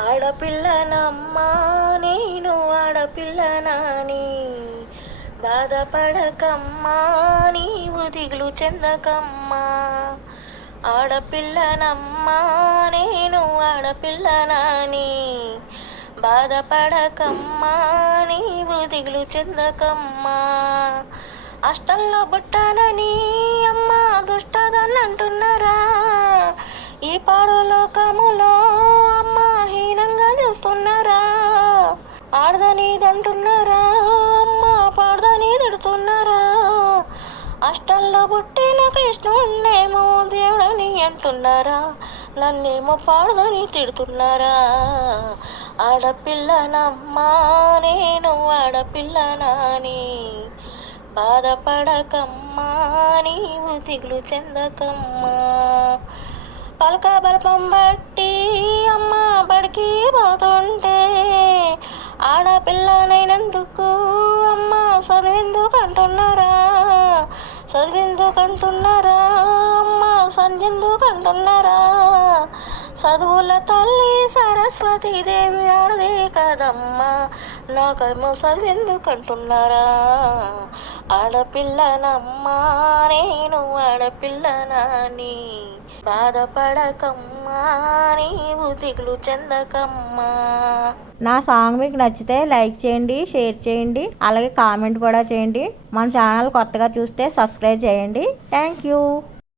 ఆడపిల్లనమ్మా నేను ఆడపిల్లనాని, బాధపడకమ్మా నీవు దిగులు చెందకమ్మా. ఆడపిల్లనమ్మా నేను ఆడపిల్లనాని, బాధపడకమ్మా నీవు దిగులు చెందకమ్మా. అష్టంలో బుట్టనని అమ్మ దుష్టదన్నంటున్నారా, ఈ పాడు లోకములో అమ్మ హీనంగా చూస్తున్నారా. ఆడదనిదంటున్నారా అమ్మ పాడదని తిడుతున్నారా, అష్టంలో పుట్టిన కృష్ణున్నేమో దేవుడని అంటున్నారా, నన్నేమో పాడదని తిడుతున్నారా. ఆడపిల్లనమ్మా నేను ఆడపిల్లనాని, బాధపడకమ్మా నీవు దిగులు చెందకమ్మా. పలక బలపం బట్టి అమ్మ బడికి పోతుంటే, ఆడపిల్లనైనందుకు అమ్మ చదివెందుకంటున్నారా, చదివెందుకంటున్నారా అమ్మ సంధ్యెందుకంటున్నారా. చదువుల తల్లి సరస్వతి దేవి ఆడదే కదమ్మా, నాకేమో చదివెందుకంటున్నారా. ఆడపిల్లనమ్మా నేను ఆడపిల్లనాని, బాధపడకమ్మా నీవు దిగులు చెందకమ్మా. నా సాంగ్ మీకు నచ్చితే లైక్ చేయండి, షేర్ చేయండి, అలాగే కామెంట్ కూడా చేయండి. మన ఛానల్ కొత్తగా చూస్తే సబ్స్క్రైబ్ చేయండి. Thank you.